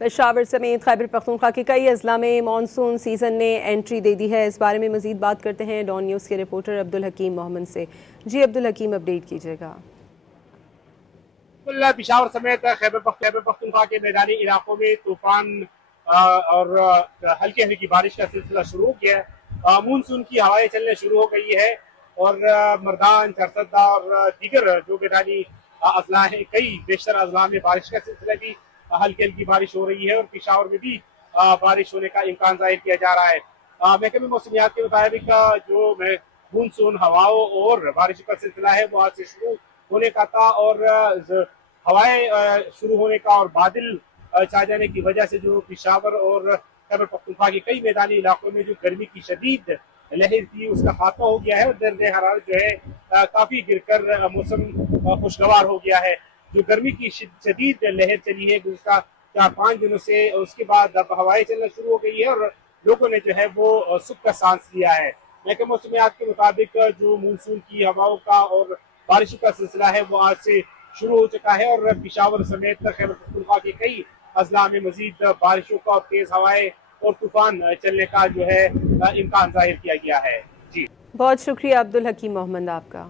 पेशावर समेत खैबर पख्तूनख्वा के कई अजला में मानसून सीज़न ने एंट्री दे दी है। इस बारे में मज़ीद बात करते हैं डॉन न्यूज़ के रिपोर्टर अब्दुल हकीम मोहम्मद से। जी अब्दुल हकीम, अपडेट कीजिएगा। पेशावर समेत खैबर पख्तूनख्वा के मैदानी इलाकों में तूफान और हल्की हल्की बारिश का सिलसिला शुरू हो गया है। मानसून की हवाएं चलने शुरू हो गई है और मर्दान, चरसद्दा और दीगर जो मैदानी अजला है, कई बेशतर अजला में बारिश का सिलसिला भी हल्की हल्की बारिश हो रही है और पेशावर में भी बारिश होने का इम्कान जाहिर किया जा रहा है। महकमे मौसमियात के मुताबिक जो मानसून हवाओं और बारिश का सिलसिला है वो आज से शुरू होने का था और हवाएं शुरू होने का और बादल छा जाने की वजह से जो पेशावर और खैबर पख्तूनख्वा के कई मैदानी इलाकों में जो गर्मी की शदीद लहर थी उसका खात्मा हो गया है और दर्जे हरारत जो है काफी गिरकर मौसम खुशगवार हो गया है। जो गर्मी की शदीद लहर चली है गुज़श्ता 4-5 दिनों से, उसके बाद अब हवाएं चलना शुरू हो गई है और लोगों ने जो है वो सुख का सांस लिया है। महकमे मौसमियात के मुताबिक जो मानसून की हवाओं का और बारिश का सिलसिला है वो आज से शुरू हो चुका है और पेशावर समेत खैबर पख्तूनख्वा के कई अजला में मजीद बारिशों का और तेज हवाएं और तूफान चलने का जो है इम्कान जाहिर किया गया है। जी बहुत शुक्रिया अब्दुल हकीम मोहम्मद आपका।